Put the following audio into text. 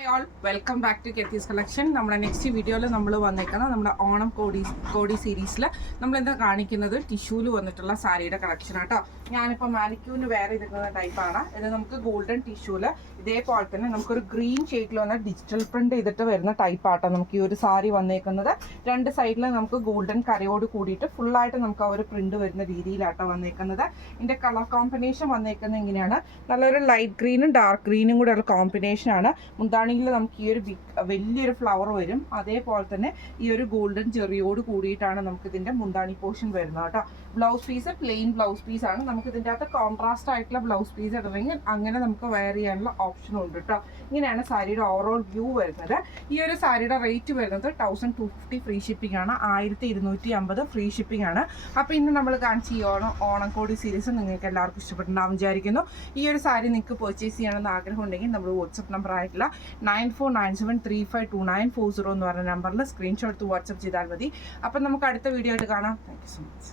Hi all, welcome back to Ketis Collection. നമ്മുടെ next വീഡിയോയിൽ നമ്മൾ വന്നേക്കുന്നത് നമ്മുടെ ഓണം കോടി സീരീസിൽ നമ്മളെന്താ കാണിക്കുന്നത് ടിഷ്യൂല് വന്നിട്ടുള്ള സാരിയുടെ കളക്ഷൻ ആട്ടോ. ഞാനിപ്പോൾ മാനിക്യൂന് വേറെ ഇരിക്കുന്ന ടൈപ്പാണ്. ഇത് നമുക്ക് ഗോൾഡൻ ടിഷ്യൂല് ഇതേപോലെ തന്നെ നമുക്കൊരു ഗ്രീൻ ഷെയ്ഡിൽ വന്ന ഡിജിറ്റൽ പ്രിന്റ് ചെയ്തിട്ട് വരുന്ന ടൈപ്പ് ആട്ടോ നമുക്ക് ഈ ഒരു സാരി വന്നേക്കുന്നത്. രണ്ട് സൈഡിൽ നമുക്ക് ഗോൾഡൻ കരയോട് കൂടിയിട്ട് ഫുള്ളായിട്ട് നമുക്ക് ആ ഒരു പ്രിന്റ് വരുന്ന രീതിയിലാട്ടോ വന്നേക്കുന്നത്. ഇതിൻ്റെ കളർ കോമ്പിനേഷൻ വന്നേക്കുന്നത് ഇങ്ങനെയാണ്. നല്ലൊരു ലൈറ്റ് ഗ്രീനും ഡാർക്ക് ഗ്രീനും കൂടെ ഉള്ള കോമ്പിനേഷനാണ്. മുന്താണിയിൽ നമുക്ക് ഈ ഒരു വലിയൊരു ഫ്ലവർ വരും. അതേപോലെ തന്നെ ഈ ഒരു ഗോൾഡൻ ചെറിയോട് കൂടിയിട്ടാണ് നമുക്ക് ഇതിന്റെ മുന്താണി പോർഷൻ വരുന്നത് കേട്ടോ. Blouse piece plain blouse piece ആണ്. നമുക്ക് ഇതിൻ്റെ അകത്ത് കോൺട്രാസ്റ്റ് ആയിട്ടുള്ള ബ്ലൗസ് പീസ് ഇടണമെങ്കിൽ അങ്ങനെ നമുക്ക് വെയർ ചെയ്യാനുള്ള ഓപ്ഷൻ ഉണ്ട് കേട്ടോ. ഇങ്ങനെയാണ് സാരിയുടെ ഓവറോൾ വ്യൂ വരുന്നത്. ഈ ഒരു സാരിയുടെ റേറ്റ് വരുന്നത് 1250 ഫ്രീ ഷിപ്പിംഗ് ആണ്. 1250 ഫ്രീ ഷിപ്പിംഗ് ആണ്. അപ്പോൾ ഇന്ന് നമ്മൾ കാണിച്ച ഈ ഓണക്കോടി സീരീസ് നിങ്ങൾക്ക് എല്ലാവർക്കും ഇഷ്ടപ്പെട്ടുണ്ടാവും വിചാരിക്കുന്നു. ഈ ഒരു സാരി നിങ്ങൾക്ക് പർച്ചേസ് ചെയ്യണമെന്ന് ആഗ്രഹം ഉണ്ടെങ്കിൽ നമ്മൾ വാട്സപ്പ് നമ്പർ ആയിട്ടുള്ള 9497352940 എന്ന് പറഞ്ഞ നമ്പറിൽ സ്ക്രീൻഷോട്ട് എടുത്ത് വാട്സപ്പ് ചെയ്താൽ മതി. അപ്പം നമുക്ക് അടുത്ത വീഡിയോ ആയിട്ട് കാണാം. Thank you so much.